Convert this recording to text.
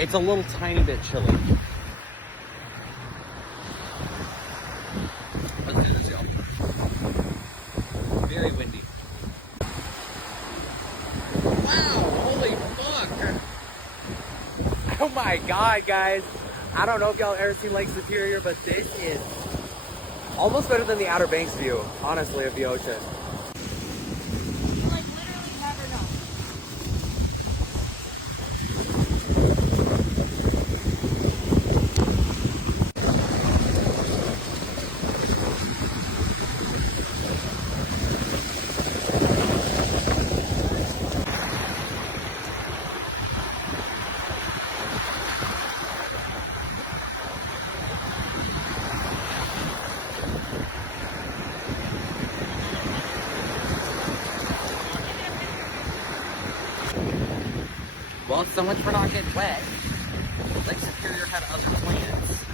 It's a little tiny bit chilly. Let's do this, y'all. Very windy. Wow, holy fuck. Oh my god, guys. I don't know if y'all ever seen Lake Superior, but this is almost better than the Outer Banks view, honestly, of the ocean. You like literally never know. Well, so much for not getting wet. Lake Superior had other plans.